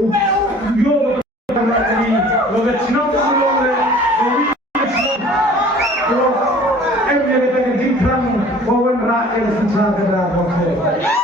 Yo lo chino lo le em dia kita ke jingkrang bawan rakyat susah ke dalam